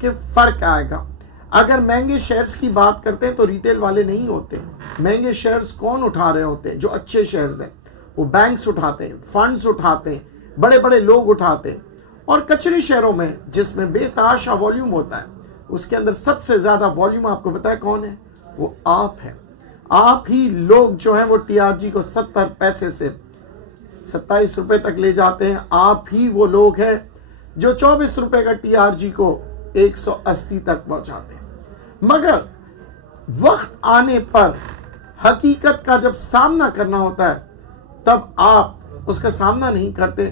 कि फर्क आएगा। अगर महंगे शेयर्स की बात करते हैं तो रिटेल वाले नहीं होते। महंगे शेयर्स कौन उठा रहे होते हैं? जो अच्छे शेयर्स हैं वो बैंक्स उठाते हैं, फंड्स उठाते हैं, बड़े बड़े लोग उठाते हैं। और कचरे शेयरों में जिसमें बेतहाशा वॉल्यूम होता है, उसके अंदर सबसे ज्यादा वॉल्यूम आपको पता है कौन है? वो आप है। आप ही लोग जो है वो टीआरजी को 70 पैसे से 27 रुपए तक ले जाते हैं। आप ही वो लोग हैं जो 24 रुपए का टीआरजी को 180 तक पहुंचाते हैं। मगर वक्त आने पर हकीकत का जब सामना करना होता है तब आप उसका सामना नहीं करते,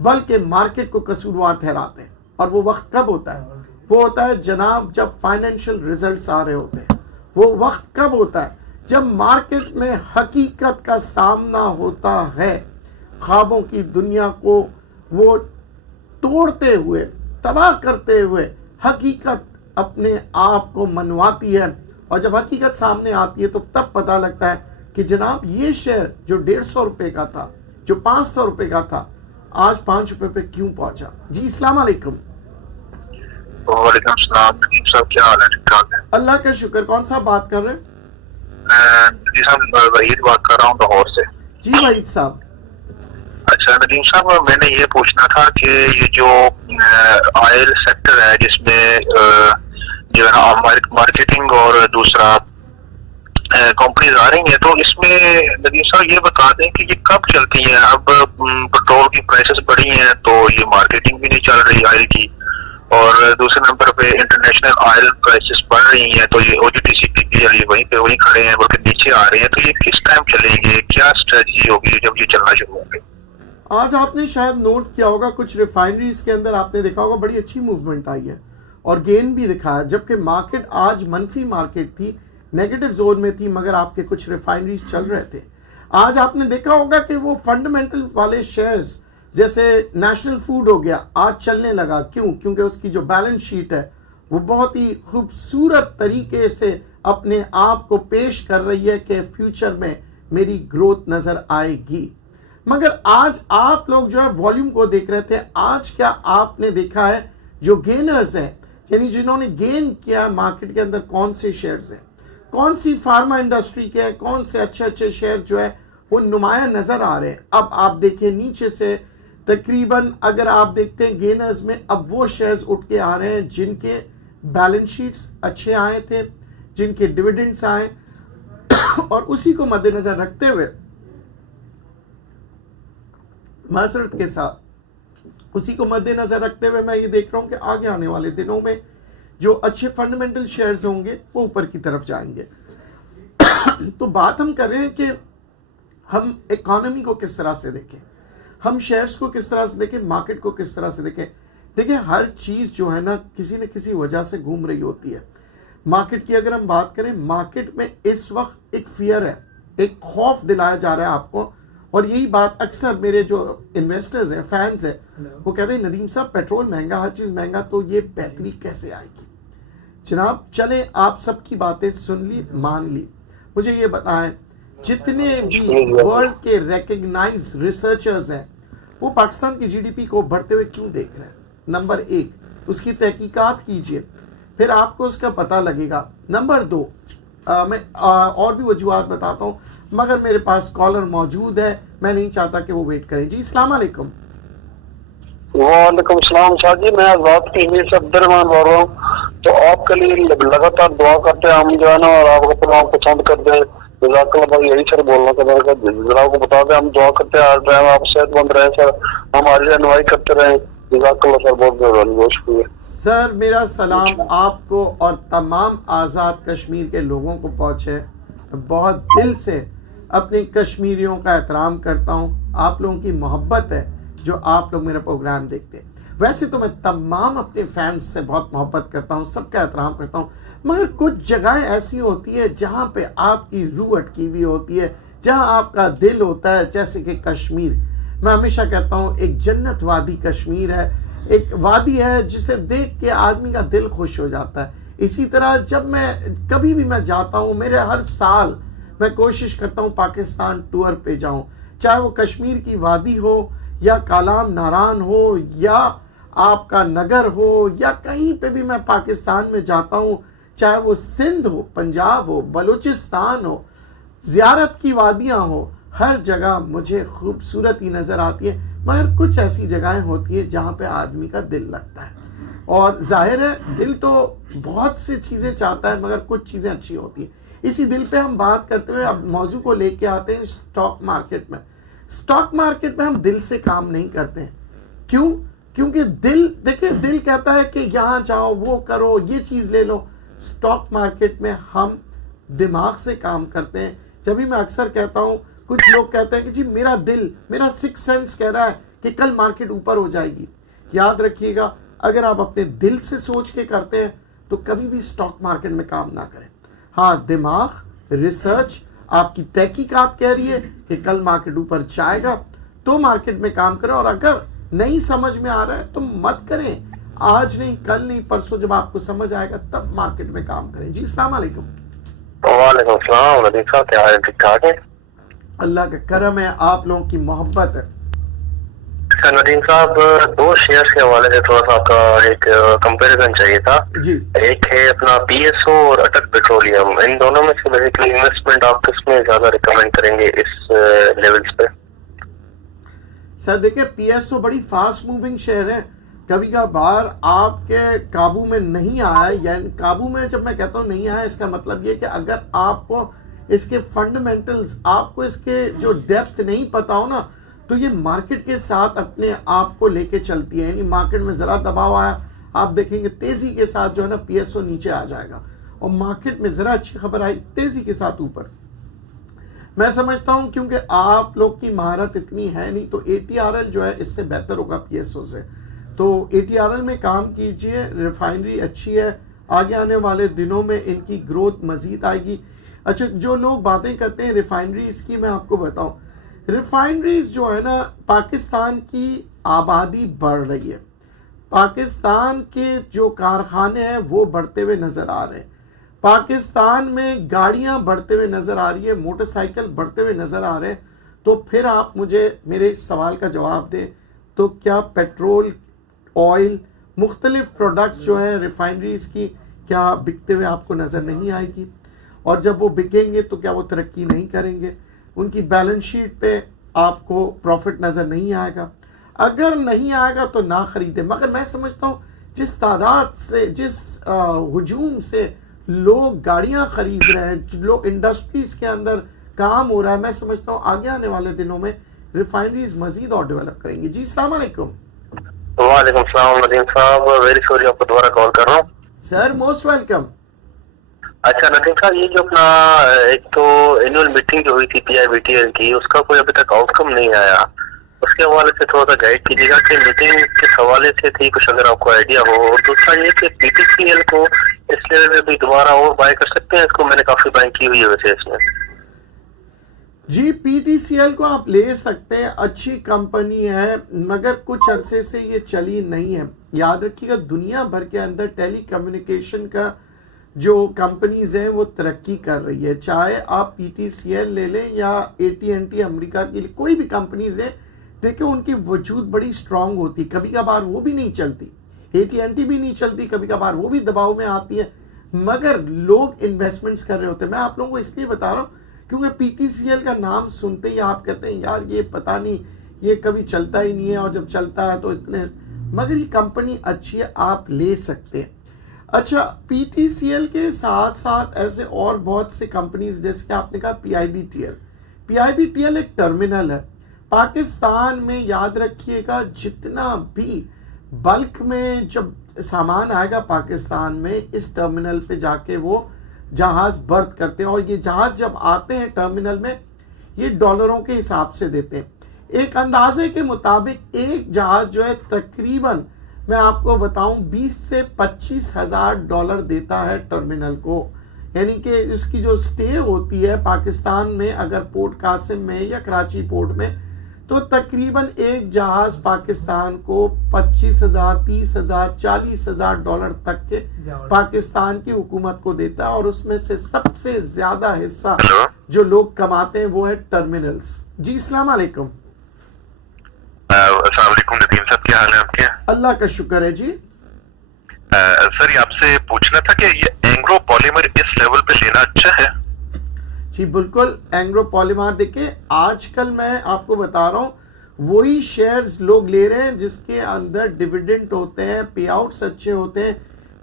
बल्कि मार्केट को कसूरवार ठहराते हैं। और वो वक्त कब होता है? वो होता है जनाब जब फाइनेंशियल रिजल्ट्स आ रहे होते हैं। वो वक्त कब होता है? जब मार्केट में हकीकत का सामना होता है। ख्वाबों की दुनिया को वो तोड़ते हुए, तबाह करते हुए हकीकत अपने आप को मनवाती है। और जब हकीकत सामने आती है तो तब पता लगता है कि जनाब ये शेयर जो 150 रुपए का था, जो 500 रुपए का था, आज 5 रुपए पे क्यों पहुंचा? जी अस्सलाम वालेकुम। वालेकुम सलाम। नदीम साहब क्या हाल है? ठीक ठाक है, अल्लाह का शुक्र। कौन सा बात कर रहे हैं? नदीम साहब वहीद बात कर रहा हूँ लाहौर से। जी वहीद साहब। अच्छा नदीम साहब, मैंने ये पूछना था कि ये जो ऑयल सेक्टर है जिसमें जो है ना मार्केटिंग और दूसरा कंपनीज आ रही हैं, तो इसमें नदीम साहब ये बता दें कि ये कब चलती हैं? अब पेट्रोल की प्राइसेस बढ़ी हैं तो ये मार्केटिंग भी नहीं चल रही ऑयल की, और दूसरे नंबर पे इंटरनेशनल ऑयल प्राइसेस बढ़ रही हैं तो ये OGTCP वाली वहीं पे वहीं खड़े हैं बल्कि नीचे आ रहे हैं। तो ये किस टाइम चलेंगे? क्या स्ट्रेटजी होगी जब ये चलना शुरू होंगे? आज आपने शायद नोट किया होगा कुछ रिफाइनरीज के अंदर आपने देखा होगा बड़ी अच्छी मूवमेंट आई है और गेन भी दिखा है, जबकि मार्केट आज मनफी मार्केट थी, नेगेटिव जोन में थी, मगर आपके कुछ रिफाइनरीज चल रहे थे। आज आपने देखा होगा कि वो फंडामेंटल वाले शेयर्स जैसे नेशनल फूड हो गया आज चलने लगा। क्यों? क्योंकि उसकी जो बैलेंस शीट है वो बहुत ही खूबसूरत तरीके से अपने आप को पेश कर रही है कि फ्यूचर में मेरी ग्रोथ नजर आएगी। मगर आज आप लोग जो है वॉल्यूम को देख रहे थे, आज क्या आपने देखा है जो गेनर्स हैं, यानी जिन्होंने गेन किया मार्केट के अंदर, कौन से शेयर्स हैं, कौन सी फार्मा इंडस्ट्री के हैं, कौन से अच्छे अच्छे शेयर जो है वो नुमाया नजर आ रहे हैं। अब आप देखिए नीचे से तकरीबन अगर आप देखते हैं गेनर्स में, अब वो शेयर्स उठ के आ रहे हैं जिनके बैलेंस शीट्स अच्छे आए थे, जिनके डिविडेंड्स आए, और उसी को मद्देनजर रखते हुए, माजरत के साथ उसी को मद्देनजर रखते हुए मैं ये देख रहा हूं कि आगे आने वाले दिनों में जो अच्छे फंडामेंटल शेयर्स होंगे वो ऊपर की तरफ जाएंगे। तो बात हम कर रहे हैं कि हम इकोनॉमी को किस तरह से देखें, हम शेयर्स को किस तरह से देखें, मार्केट को किस तरह से देखें। देखिए हर चीज जो है ना किसी न किसी वजह से घूम रही होती है। मार्केट की अगर हम बात करें, मार्केट में इस वक्त एक फियर है, एक खौफ दिलाया जा रहा है आपको। और यही बात अक्सर मेरे जो इन्वेस्टर्स हैं, फैंस हैं, वो कहते हैं नदीम साहब पेट्रोल महंगा, हर चीज महंगा, तो ये बेहतरी कैसे आएगी? जनाब चले आप सबकी बातें सुन ली, मान ली, मुझे ये बताएं जितने भी वर्ल्ड के रिकग्नाइज रिसर्चर्स हैं वो पाकिस्तान की जीडीपी को बढ़ते हुए क्यों देख रहे हैं? नंबर 1 उसकी तहकीकात कीजिए, फिर आपको उसका पता लगेगा। नंबर 2 मैं और भी वजूहात बताता हूँ, मगर मेरे पास कॉलर मौजूद है, मैं नहीं चाहता कि वो वेट करें। जी अस्सलाम वालेकुम। वालेकुम सलाम साहब जी, मैं आजाद टीवी से अब्दुर्रहमान बोल रहा हूँ। तो आपके लिए लगातार दुआ करते हैं हम जो है ना, और आपका प्रोग्राम पसंद करते हैं। जज़ाकल्लाह भाई, यही सर बोलना था मेरे को, जनाब को बता दें हम दुआ करते हैं हर टाइम आप सेहतमंद रहे सर, हमारी रहनुमाई करते रहे। जज़ाकल्लाह सर, बहुत बहुत शुक्रिया सर। मेरा सलाम आपको और तमाम आज़ाद कश्मीर के लोगों को पहुंचे। बहुत दिल से अपने कश्मीरियों का एहतराम करता हूँ, आप लोगों की मोहब्बत है जो आप लोग मेरा प्रोग्राम देखते हैं। वैसे तो मैं तमाम अपने फैंस से बहुत मोहब्बत करता हूँ, सबका एहतराम करता हूँ, मगर कुछ जगहें ऐसी होती है जहाँ पे आपकी रूह अटकी हुई होती है, जहाँ आपका दिल होता है, जैसे कि कश्मीर। मैं हमेशा कहता हूँ एक जन्नत वादी कश्मीर है, एक वादी है जिसे देख के आदमी का दिल खुश हो जाता है। इसी तरह जब मैं कभी भी मैं जाता हूँ, मेरे हर साल मैं कोशिश करता हूँ पाकिस्तान टूर पे जाऊँ, चाहे वो कश्मीर की वादी हो या कालाम नारान हो या आपका नगर हो या कहीं पे भी मैं पाकिस्तान में जाता हूं, चाहे वो सिंध हो, पंजाब हो, बलूचिस्तान हो, ज़ियारत की वादियां हो, हर जगह मुझे खूबसूरती नजर आती है। मगर कुछ ऐसी जगहें होती है जहां पे आदमी का दिल लगता है, और जाहिर है दिल तो बहुत सी चीजें चाहता है मगर कुछ चीजें अच्छी होती है। इसी दिल पे हम बात करते हुए अब मौजू को लेके आते हैं स्टॉक मार्केट में। स्टॉक मार्केट में हम दिल से काम नहीं करते हैं। क्यों? क्योंकि दिल, देखिए, दिल कहता है कि यहां जाओ, वो करो, ये चीज ले लो। स्टॉक मार्केट में हम दिमाग से काम करते हैं। जब भी मैं अक्सर कहता हूं, कुछ लोग कहते हैं कि जी मेरा दिल, मेरा सिक्स सेंस कह रहा है कि कल मार्केट ऊपर हो जाएगी। याद रखिएगा, अगर आप अपने दिल से सोच के करते हैं तो कभी भी स्टॉक मार्केट में काम ना करें। हाँ, दिमाग, रिसर्च, आपकी तहकीकात कह रही है कि कल मार्केट ऊपर जाएगा तो मार्केट में काम करें, और अगर नहीं समझ में आ रहा है तो मत करें। आज नहीं, कल नहीं, परसों जब आपको समझ आएगा तब मार्केट में काम करें। जी अस्सलाम वालेकुम। वालेकुम सलाम नदीम साहब, क्या हाल है? ठीक ठाक है? अल्लाह का करम है, आप लोगों की मोहब्बत है। अच्छा नदीम साहब, दो शेयर्स के हवाले से थोड़ा सा आपका एक कंपैरिजन चाहिए था जी। एक है अपना पीएसओ और अटक पेट्रोलियम, इन दोनों में से बेसिकली इन्वेस्टमेंट आप किसमें ज्यादा रिकमेंड करेंगे इस लेवल्स पे? सर देखिए, पीएसओ बड़ी फास्ट मूविंग शेयर है, कभी कभार आपके काबू में नहीं आया, यानी काबू में जब मैं कहता हूं नहीं आया, इसका मतलब ये कि अगर आपको इसके फंडामेंटल्स, आपको इसके जो डेप्थ नहीं पता हो ना, तो ये मार्केट के साथ अपने आप को लेके चलती है। यानी मार्केट में जरा दबाव आया, आप देखेंगे तेजी के साथ जो है ना पीएसओ नीचे आ जाएगा, और मार्केट में जरा अच्छी खबर आई तेजी के साथ ऊपर। मैं समझता हूं क्योंकि आप लोग की महारत इतनी है नहीं, तो एटीआरएल जो है इससे बेहतर होगा पीएसओ से। तो एटीआरएल में काम कीजिए, रिफाइनरी अच्छी है, आगे आने वाले दिनों में इनकी ग्रोथ मजीद आएगी। अच्छा, जो लोग बातें करते हैं रिफाइनरीज की, मैं आपको बताऊं, रिफाइनरीज जो है ना, पाकिस्तान की आबादी बढ़ रही है, पाकिस्तान के जो कारखाने हैं वो बढ़ते हुए नजर आ रहे हैं, पाकिस्तान में गाड़ियां बढ़ते हुए नजर आ रही है, मोटरसाइकिल बढ़ते हुए नजर आ रहे हैं। तो फिर आप मुझे मेरे इस सवाल का जवाब दें, तो क्या पेट्रोल, ऑयल, मुख्तलिफ प्रोडक्ट जो है रिफाइनरीज की, क्या बिकते हुए आपको नजर नहीं आएगी? और जब वो बिकेंगे तो क्या वो तरक्की नहीं करेंगे? उनकी बैलेंस शीट पे आपको प्रॉफिट नजर नहीं आएगा? अगर नहीं आएगा तो ना खरीदे। मगर मैं समझता हूं जिस तादाद से, जिस हुजूम से लोग गाड़ियां खरीद रहे हैं, लोग इंडस्ट्रीज के अंदर काम हो रहा है, मैं समझता हूं आगे आने वाले दिनों में रिफाइनरीज मजीद और डेवलप करेंगे। जी अस्सलाम वालेकुम। वालेकुम सलाम नदीम साहब, वेरी सॉरी आपको दोबारा कॉल कर रहा हूँ। Sir most welcome. अच्छा नदीम साहब, ये जो अपना एक तो एनुअल मीटिंग जो हुई थी पीआईबीटीएल की, उसका कोई अभी तक आउटकम नहीं आया, उसके हवाले से थोड़ा सा गाइड कीजिएगा कि मीटिंग किस हवाले से थी, कुछ अगर आपको आइडिया हो। और दूसरा ये कि पीटीसीएल को इस लेवल पे भी दोबारा और बाय कर सकते हैं? इसको मैंने काफी बाय की हुई है वैसे इसमें। जी, पीटीसीएल को आप ले सकते हैं, अच्छी कंपनी है, मगर कुछ अरसे से ये चली नहीं है। याद रखिएगा, दुनिया भर के अंदर टेली कम्युनिकेशन का जो कंपनीज हैं वो तरक्की कर रही है। चाहे आप पीटीसीएल ले लें या एटीएनटी अमेरिका की कोई भी कंपनीज लें, देखिए उनकी वजूद बड़ी स्ट्रांग होती, कभी कभार वो भी नहीं चलती, एटीएनटी भी नहीं चलती, कभी कभार वो भी दबाव में आती है, मगर लोग इन्वेस्टमेंट्स कर रहे होते हैं। मैं आप लोगों को इसलिए बता रहा हूँ क्योंकि पीटीसीएल का नाम सुनते ही आप कहते हैं यार ये पता नहीं, ये कभी चलता ही नहीं है, और जब चलता है तो इतने, मगर ये कंपनी अच्छी है, आप ले सकते हैं। अच्छा, पीटीसीएल के साथ साथ ऐसे और बहुत से कंपनीज, जैसे कि आपने कहा पीआईबीटीएल, पीआईबीटीएल एक टर्मिनल है पाकिस्तान में। याद रखिएगा, जितना भी बल्क में जब सामान आएगा पाकिस्तान में, इस टर्मिनल पे जाके वो जहाज बर्थ करते हैं, और ये जहाज जब आते हैं टर्मिनल में, ये डॉलरों के हिसाब से देते हैं। एक अंदाजे के मुताबिक एक जहाज जो है तकरीबन, मैं आपको बताऊं, 20 से 25 हजार डॉलर देता है टर्मिनल को। यानी कि इसकी जो स्टे होती है पाकिस्तान में, अगर पोर्ट कासिम में या कराची पोर्ट में, तो तकरीबन एक जहाज पाकिस्तान को 25,000, 30,000, 40,000 डॉलर तक के पाकिस्तान की हुकूमत को देता है, और उसमें से सबसे ज्यादा हिस्सा जो लोग कमाते हैं वो है टर्मिनल्स। जी अस्सलाम वालेकुम। अस्सलाम वालेकुम नदीम साहब, क्या हाल है आपके? अल्लाह का शुक्र है जी। सर, ये आपसे पूछना था कि ये एंग्रो पॉलीमर इस लेवल पे लेना अच्छा है? जी बिल्कुल, एंग्रो पॉलीमर देखिए, आजकल मैं आपको बता रहा हूं वही शेयर्स लोग ले रहे हैं जिसके अंदर डिविडेंड होते हैं, पे आउट्स अच्छे होते हैं,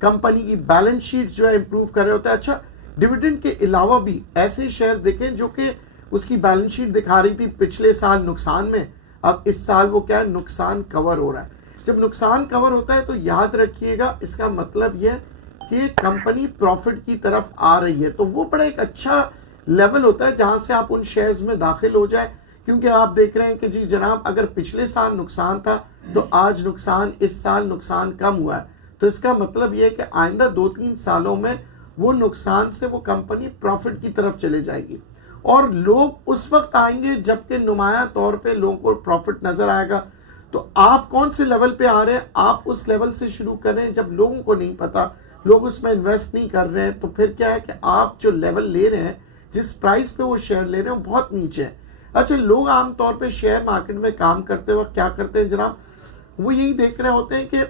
कंपनी की बैलेंस शीट जो है इंप्रूव कर रहे होते हैं। अच्छा, डिविडेंड के अलावा भी ऐसे शेयर देखें जो कि उसकी बैलेंस शीट दिखा रही थी पिछले साल नुकसान में, अब इस साल वो क्या है, नुकसान कवर हो रहा है। जब नुकसान कवर होता है तो याद रखिएगा इसका मतलब यह कि कंपनी प्रॉफिट की तरफ आ रही है, तो वो बड़ा एक अच्छा लेवल होता है जहां से आप उन शेयर्स में दाखिल हो जाए। क्योंकि आप देख रहे हैं कि जी जनाब, अगर पिछले साल नुकसान था तो आज नुकसान, इस साल नुकसान कम हुआ है, तो इसका मतलब यह है कि आइंदा 2-3 सालों में वो नुकसान से वो कंपनी प्रॉफिट की तरफ चले जाएगी और लोग उस वक्त आएंगे जबकि नुमाया तौर पे लोगों को प्रॉफिट नजर आएगा। तो आप कौन से लेवल पे आ रहे हैं, आप उस लेवल से शुरू करें जब लोगों को नहीं पता, लोग उसमें इन्वेस्ट नहीं कर रहे हैं, तो फिर क्या है कि आप जो लेवल ले रहे हैं, जिस प्राइस पे वो शेयर ले रहे हैं, वो बहुत नीचे है। अच्छा, लोग आमतौर पे शेयर मार्केट में काम करते वक्त क्या करते हैं जनाब, वो यही देख रहे होते हैं कि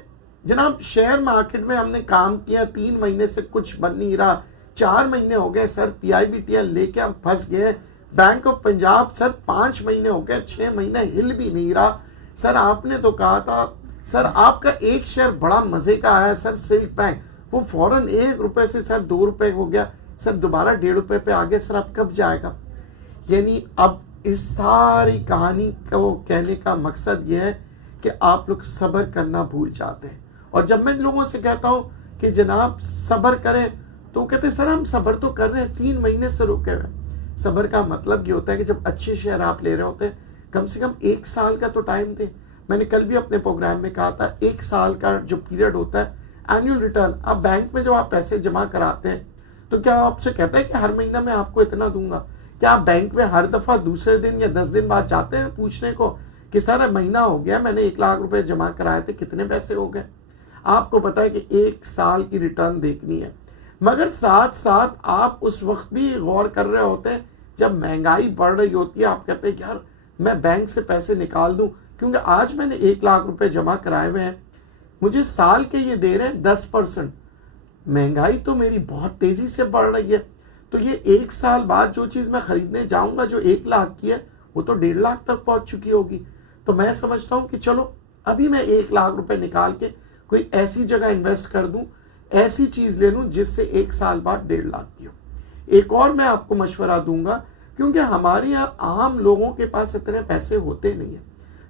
जनाब शेयर मार्केट में हमने काम किया, 3 महीने से कुछ बन नहीं रहा, 4 महीने हो गए सर, PIBTL लेके हम फंस गए, बैंक ऑफ पंजाब सर 5 महीने हो गए, 6 महीने हिल भी नहीं रहा सर, आपने तो कहा था सर, आपका एक शेयर बड़ा मजे का आया सर, सिल्क बैंक, वो फौरन 1 रुपए से सर 2 रुपए हो गया सर, दोबारा 1.5 रुपए पे आ गया सर, अब कब जाएगा। यानी अब इस सारी कहानी को कहने का मकसद यह है कि आप लोग सब्र करना भूल जाते हैं। और जब मैं लोगों से कहता हूं कि जनाब सब्र करें, तो कहते सर हम सब्र तो कर रहे हैं, 3 महीने से रुके हुए। सब्र का मतलब ये होता है कि जब अच्छे शेयर आप ले रहे होते हैं, कम से कम 1 साल का तो टाइम दें। मैंने कल भी अपने प्रोग्राम में कहा था, 1 साल का जो पीरियड होता है, एनुअल रिटर्न। अब बैंक में जब आप पैसे जमा कराते हैं तो क्या आपसे कहता है कि हर महीना मैं आपको इतना दूंगा? क्या आप बैंक में हर दफा दूसरे दिन या 10 दिन बाद जाते हैं पूछने को कि सर महीना हो गया, मैंने 1 लाख रुपए जमा कराए थे, कितने पैसे हो गए? आपको पता है कि 1 साल की रिटर्न देखनी है, मगर साथ साथ आप उस वक्त भी गौर कर रहे होते हैं जब महंगाई बढ़ रही होती है। आप कहते हैं यार मैं बैंक से पैसे निकाल दूं, क्योंकि आज मैंने 1 लाख रुपए जमा कराए हुए हैं, मुझे साल के ये दे रहे हैं 10%, महंगाई तो मेरी बहुत तेजी से बढ़ रही है, तो ये 1 साल बाद जो चीज मैं खरीदने जाऊंगा जो 1 लाख की है, वो तो 1.5 लाख तक पहुंच चुकी होगी। तो मैं समझता हूं कि चलो अभी मैं 1 लाख रुपए निकाल के कोई ऐसी जगह इन्वेस्ट कर दूं, ऐसी चीज ले लूं जिससे 1 साल बाद 1.5 लाख की हो। एक और मैं आपको मशवरा दूंगा, क्योंकि हमारे यहाँ आम लोगों के पास इतने पैसे होते नहीं है।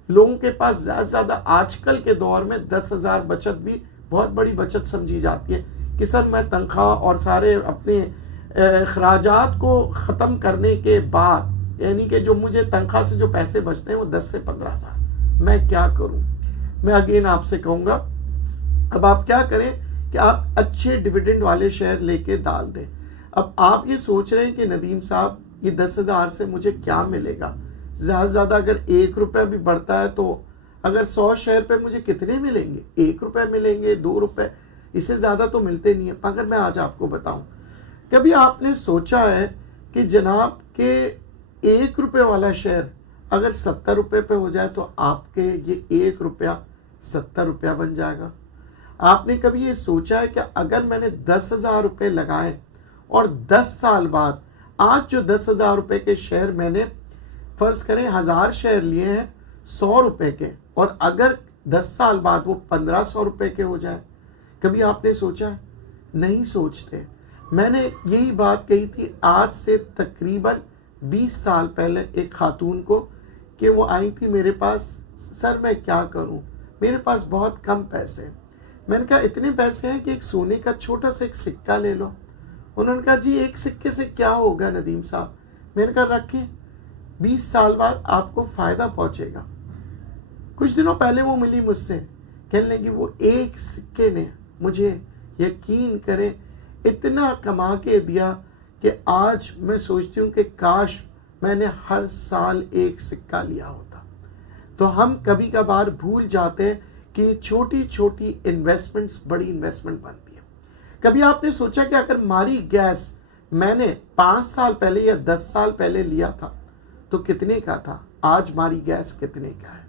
लोगों के पास ज्यादा से ज्यादा आजकल के दौर में 10,000 बचत भी बहुत बड़ी बचत समझी जाती है कि सर मैं तनख्वाह और सारे अपने अखराजात को खत्म करने के बाद, यानी कि जो मुझे तनख्वाह से जो पैसे बचते हैं वो 10 से 15,000, मैं क्या करूं। मैं अगेन आपसे कहूंगा, अब आप क्या करें कि आप अच्छे डिविडेंड वाले शेयर लेके डाल दें। अब आप ये सोच रहे हैं कि नदीम साहब ये 10,000 से मुझे क्या मिलेगा, ज्यादा से ज्यादा अगर 1 रुपया भी बढ़ता है तो अगर 100 शेयर पे मुझे कितने मिलेंगे, 1 रुपया मिलेंगे, 2 रुपए, इससे ज्यादा तो मिलते नहीं है। अगर मैं आज आपको बताऊं, कभी आपने सोचा है कि जनाब के 1 रुपये वाला शेयर अगर 70 रुपए पे हो जाए तो आपके ये 1 रुपया 70 रुपया बन जाएगा? आपने कभी ये सोचा है कि अगर मैंने 10,000 रुपए लगाए और 10 साल बाद आज जो 10,000 रुपए के शेयर मैंने फर्ज करें 1000 शेयर लिए हैं 100 रुपए के, और अगर 10 साल बाद वो 1500 रुपए के हो जाए, कभी आपने सोचा है? नहीं सोचते। मैंने यही बात कही थी आज से तकरीबन 20 साल पहले एक खातून को, कि वो आई थी मेरे पास, सर मैं क्या करूं, मेरे पास बहुत कम पैसे हैं। मैंने कहा इतने पैसे हैं कि एक सोने का छोटा सा एक सिक्का ले लो। उन्होंने कहा जी 1 सिक्के से क्या होगा नदीम साहब। मैंने कहा रखिए, 20 साल बाद आपको फायदा पहुंचेगा। कुछ दिनों पहले वो मिली मुझसे, कहने लगी वो 1 सिक्के ने मुझे, यकीन करें, इतना कमा के दिया कि आज मैं सोचती हूँ कि काश मैंने हर साल 1 सिक्का लिया होता। तो हम कभी कभार भूल जाते हैं कि छोटी छोटी इन्वेस्टमेंट्स बड़ी इन्वेस्टमेंट बनती है। कभी आपने सोचा कि अगर मारी गैस मैंने 5 साल पहले या 10 साल पहले लिया था तो कितने का था, आज मारी गैस कितने का है?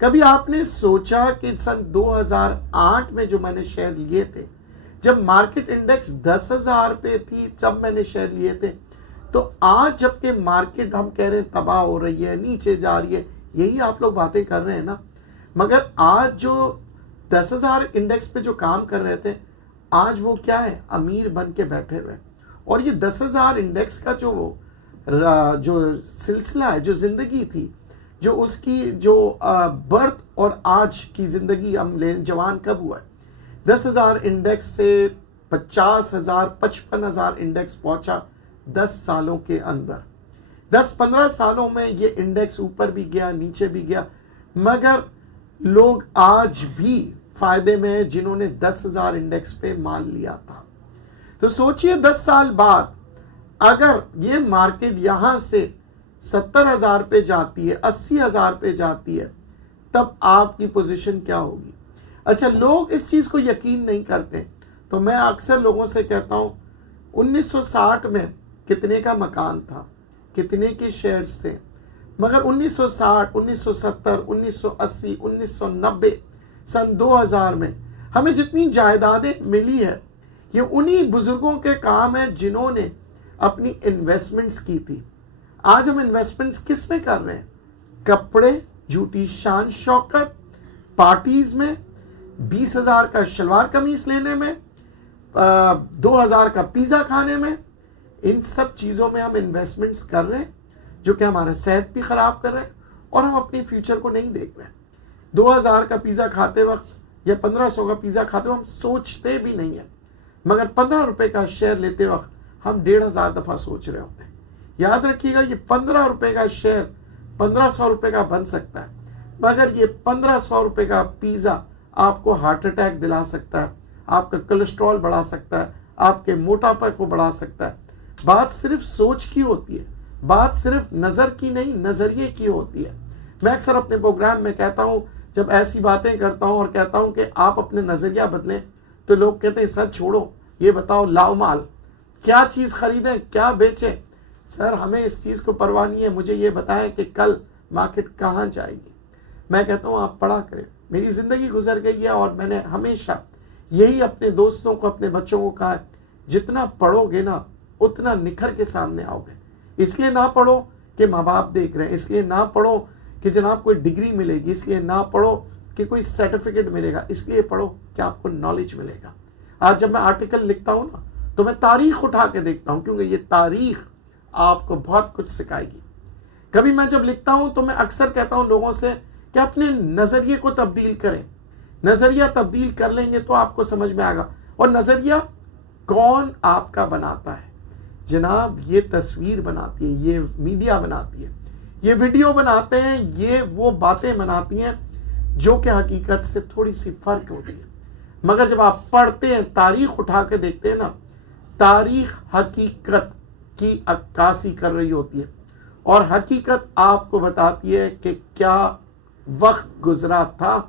कभी आपने सोचा कि सन 2008 में जो मैंने शेयर लिए थे, जब मार्केट इंडेक्स 10,000 पे थी तब मैंने शेयर लिए थे, तो आज जबकि मार्केट हम कह रहे हैं तबाह हो रही है, नीचे जा रही है, यही आप लोग बातें कर रहे हैं ना। मगर आज जो 10,000 इंडेक्स पे जो काम कर रहे थे, आज वो क्या है, अमीर बन के बैठे हुए। और ये 10,000 इंडेक्स का जो सिलसिला है, जो जिंदगी थी, जो उसकी जो बर्थ और आज की जिंदगी हम ले, जवान कब हुआ है, 10,000 इंडेक्स से 50,000 55,000 इंडेक्स पहुंचा 10 सालों के अंदर। 10-15 सालों में ये इंडेक्स ऊपर भी गया, नीचे भी गया, मगर लोग आज भी फायदे में हैं जिन्होंने 10,000 इंडेक्स पे माल लिया था। तो सोचिए 10 साल बाद अगर ये मार्केट यहां से 70,000 पे जाती है, 80,000 पे जाती है, तब आपकी पोजीशन क्या होगी। अच्छा, लोग इस चीज को यकीन नहीं करते, तो मैं अक्सर लोगों से कहता हूं 1960 में कितने का मकान था, कितने के शेयर्स थे, मगर 1960, 1970, 1980, 1990, सन 2000 में हमें जितनी जायदादें मिली है, ये उन्हीं बुजुर्गों के काम है जिन्होंने अपनी इन्वेस्टमेंट्स की थी। आज हम इन्वेस्टमेंट्स किस में कर रहे हैं, कपड़े, झूठी शान शौकत, पार्टीज में, 20,000 का शलवार कमीज लेने में, 2,000 का पिज्जा खाने में, इन सब चीजों में हम इन्वेस्टमेंट्स कर रहे हैं जो कि हमारा सेहत भी खराब कर रहे हैं और हम अपनी फ्यूचर को नहीं देख रहे हैं। 2,000 का पिज्जा खाते वक्त या 1,500 का पिज्जा खाते वक्त हम सोचते भी नहीं है, मगर 15 रुपए का शेयर लेते वक्त हम 1,500 दफा सोच रहे होते हैं। याद रखिएगा, ये 15 रुपए का शेयर 1,500 रुपए का बन सकता है, मगर ये 1,500 रुपए का पिज्जा आपको हार्ट अटैक दिला सकता है, आपका कोलेस्ट्रॉल बढ़ा सकता है, आपके मोटापा को बढ़ा सकता है। बात सिर्फ सोच की होती है, बात सिर्फ नजर की नहीं, नजरिए की होती है। मैं अक्सर अपने प्रोग्राम में कहता हूं, जब ऐसी बातें करता हूं और कहता हूं कि आप अपने नजरिया बदलें, तो लोग कहते हैं सर छोड़ो, ये बताओ लाओ माल, क्या चीज खरीदें, क्या बेचें। सर हमें इस चीज को परवाह नहीं है, मुझे ये बताएं कि कल मार्केट कहां जाएगी। मैं कहता हूं आप पढ़ा करें। मेरी जिंदगी गुजर गई है और मैंने हमेशा यही अपने दोस्तों को, अपने बच्चों को कहा, जितना पढ़ोगे ना उतना निखर के सामने आओगे। इसलिए ना पढ़ो कि माँ बाप देख रहे हैं, इसलिए ना पढ़ो कि जनाब कोई डिग्री मिलेगी, इसलिए ना पढ़ो कि कोई सर्टिफिकेट मिलेगा, इसलिए पढ़ो कि आपको नॉलेज मिलेगा। आज जब मैं आर्टिकल लिखता हूं ना, तो मैं तारीख उठा के देखता हूं, क्योंकि ये तारीख आपको बहुत कुछ सिखाएगी। कभी मैं जब लिखता हूं तो मैं अक्सर कहता हूं लोगों से कि अपने नजरिए को तब्दील करें। नजरिया तब्दील कर लेंगे तो आपको समझ में आएगा। और नजरिया कौन आपका बनाता है जनाब, ये तस्वीर बनाती है, ये मीडिया बनाती है, ये वीडियो बनाते हैं, ये वो बातें बनाती हैं जो कि हकीकत से थोड़ी सी फर्क होती है। मगर जब आप पढ़ते हैं, तारीख उठा के देखते हैं ना, तारीख हकीकत की अक्कासी कर रही होती है और हकीकत आपको बताती है कि क्या वक्त गुजरा था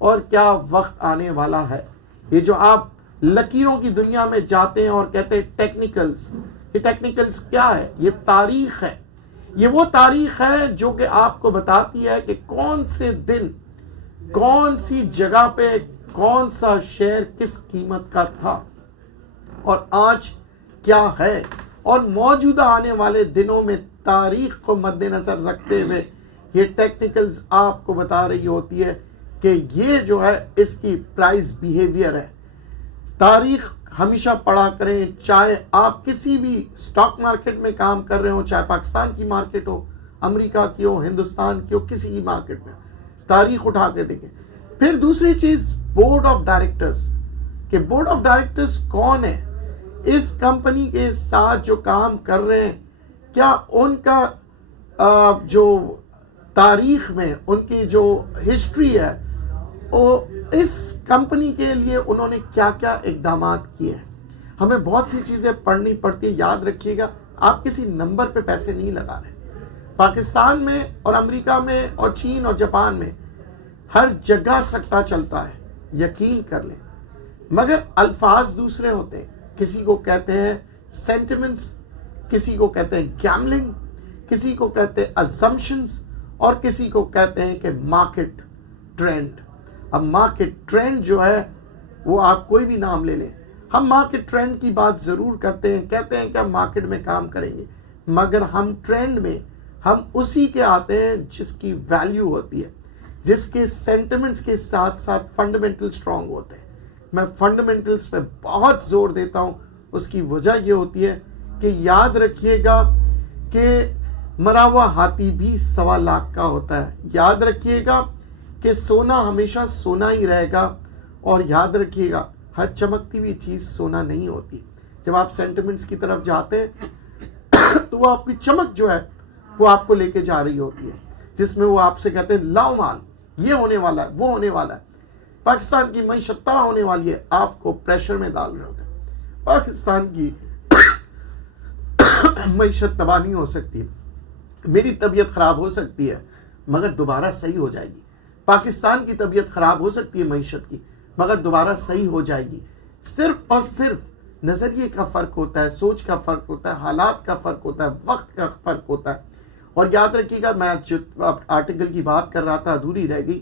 और क्या वक्त आने वाला है। ये जो आप लकीरों की दुनिया में जाते हैं और कहते हैं टेक्निकल्स, ये टेक्निकल्स क्या है, ये तारीख है। ये वो तारीख है जो कि आपको बताती है कि कौन से दिन, कौन सी जगह पे, कौन सा शेयर किस कीमत का था और आज क्या है। और मौजूदा आने वाले दिनों में तारीख को मद्देनजर रखते हुए ये टेक्निकल्स आपको बता रही होती है कि ये जो है इसकी प्राइस बिहेवियर है। तारीख हमेशा पढ़ा करें, चाहे आप किसी भी स्टॉक मार्केट में काम कर रहे हो, चाहे पाकिस्तान की मार्केट हो, अमेरिका की हो, हिंदुस्तान की हो, किसी की मार्केट में तारीख उठा के देखें। फिर दूसरी चीज, बोर्ड ऑफ डायरेक्टर्स, कि बोर्ड ऑफ डायरेक्टर्स कौन है, इस कंपनी के साथ जो काम कर रहे हैं, क्या उनका जो तारीख में उनकी जो हिस्ट्री है, वो इस कंपनी के लिए उन्होंने क्या क्या इकदाम किए हैं। हमें बहुत सी चीजें पढ़नी पड़ती है। याद रखिएगा, आप किसी नंबर पे पैसे नहीं लगा रहे। पाकिस्तान में और अमेरिका में और चीन और जापान में हर जगह सट्टा चलता है, यकीन कर लें, मगर अल्फाज दूसरे होते हैं। किसी को कहते हैं सेंटिमेंट्स, किसी को कहते हैं गैम्बलिंग, किसी को कहते हैं अजम्पशंस और किसी को कहते हैं कि मार्केट ट्रेंड। अब मार्केट ट्रेंड जो है वो आप कोई भी नाम ले लें, हम मार्केट ट्रेंड की बात जरूर करते हैं, कहते हैं कि हम मार्केट में काम करेंगे, मगर हम ट्रेंड में हम उसी के आते हैं जिसकी वैल्यू होती है, जिसके सेंटिमेंट्स के साथ साथ फंडामेंटल स्ट्रांग होते हैं। मैं फंडामेंटल्स पे बहुत जोर देता हूं, उसकी वजह ये होती है कि याद रखिएगा कि मरा हुआ हाथी भी 1.25 लाख का होता है। याद रखिएगा कि सोना हमेशा सोना ही रहेगा, और याद रखिएगा हर चमकती हुई चीज सोना नहीं होती। जब आप सेंटिमेंट्स की तरफ जाते हैं तो वो आपकी चमक जो है वो आपको लेके जा रही होती है, जिसमें वो आपसे कहते हैं लाओ माल, ये होने वाला है, वो होने वाला है, पाकिस्तान की मईशत तबाह होने वाली है, आपको प्रेशर में डाल रहे होते हैं। पाकिस्तान की मईशत तबाह नहीं हो सकती, मेरी तबीयत खराब हो सकती है मगर दोबारा सही हो जाएगी। पाकिस्तान की तबीयत खराब हो सकती है मईशत की, मगर दोबारा सही हो जाएगी। सिर्फ और सिर्फ नजरिए का फर्क होता है, सोच का फर्क होता है, हालात का फर्क होता है, वक्त का फर्क होता है। और याद रखिएगा, मैं जो आर्टिकल की बात कर रहा था अधूरी रह गई,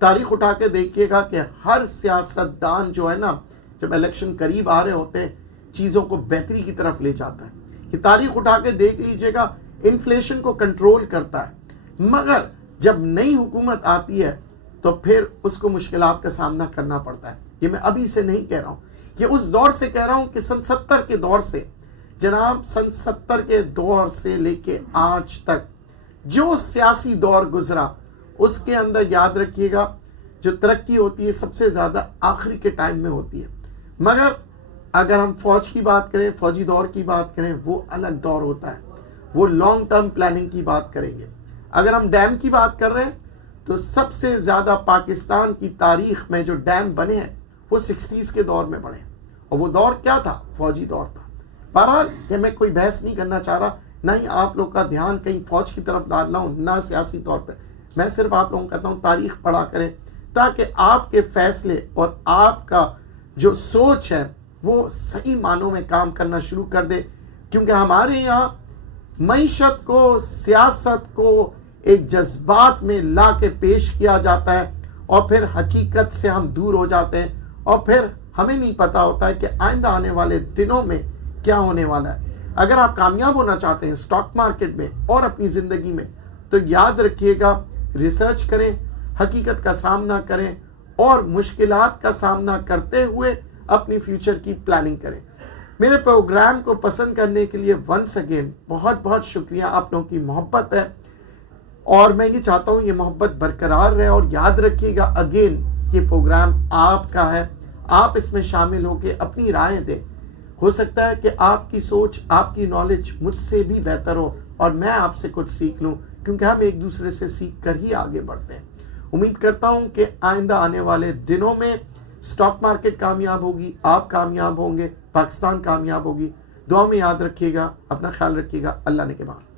तारीख उठा के देखिएगा कि हर सियासतदान जो है ना, जब इलेक्शन करीब आ रहे होते हैं चीजों को बेहतरी की तरफ ले जाता है। कि तारीख उठा के देख लीजिएगा, इन्फ्लेशन को कंट्रोल करता है, मगर जब नई हुकूमत आती है तो फिर उसको मुश्किलात का सामना करना पड़ता है। ये मैं अभी से नहीं कह रहा हूं, ये उस दौर से कह रहा हूं कि सन 70 के दौर से, जनाब सन 70 के दौर से लेके आज तक जो सियासी दौर गुजरा, उसके अंदर याद रखिएगा जो तरक्की होती है सबसे ज्यादा आखिरी के टाइम में होती है। मगर अगर हम फौज की बात करें, फौजी दौर की बात करें, वो अलग दौर होता है, वो लॉन्ग टर्म प्लानिंग की बात करेंगे। अगर हम डैम की बात कर रहे हैं तो सबसे ज्यादा पाकिस्तान की तारीख में जो डैम बने हैं वो 60s के दौर में बने, और वो दौर क्या था? फौजी दौर था। बहरहाल मैं कोई बहस नहीं करना चाह रहा, ना ही आप लोग का ध्यान कहीं फौज की तरफ डाल रहा हूं, ना सियासी तौर पर। मैं सिर्फ आप लोगों को कहता हूं तारीख पढ़ा करें, ताकि आपके फैसले और आपका जो सोच है वो सही मानों में काम करना शुरू कर दे। क्योंकि हमारे यहाँ मईशत को, सियासत को एक जज्बात में ला के पेश किया जाता है, और फिर हकीकत से हम दूर हो जाते हैं, और फिर हमें नहीं पता होता है कि आइंदा आने वाले दिनों में क्या होने वाला है। अगर आप कामयाब होना चाहते हैं स्टॉक मार्केट में और अपनी जिंदगी में, तो याद रखिएगा, रिसर्च करें, हकीकत का सामना करें, और मुश्किलात का सामना करते हुए अपनी फ्यूचर की प्लानिंग करें। मेरे प्रोग्राम को पसंद करने के लिए वंस अगेन बहुत बहुत शुक्रिया। आप लोगों की मोहब्बत है, और मैं ये चाहता हूँ ये मोहब्बत बरकरार रहे। और याद रखिएगा, अगेन ये प्रोग्राम आपका है, आप इसमें शामिल होकर अपनी राय दें। हो सकता है कि आपकी सोच, आपकी नॉलेज मुझसे भी बेहतर हो, और मैं आपसे कुछ सीख लूं, क्योंकि हम एक दूसरे से सीख कर ही आगे बढ़ते हैं। उम्मीद करता हूं कि आइंदा आने वाले दिनों में स्टॉक मार्केट कामयाब होगी, आप कामयाब होंगे, पाकिस्तान कामयाब होगी। दुआ में याद रखिएगा, अपना ख्याल रखिएगा। अल्लाह ने के बाद।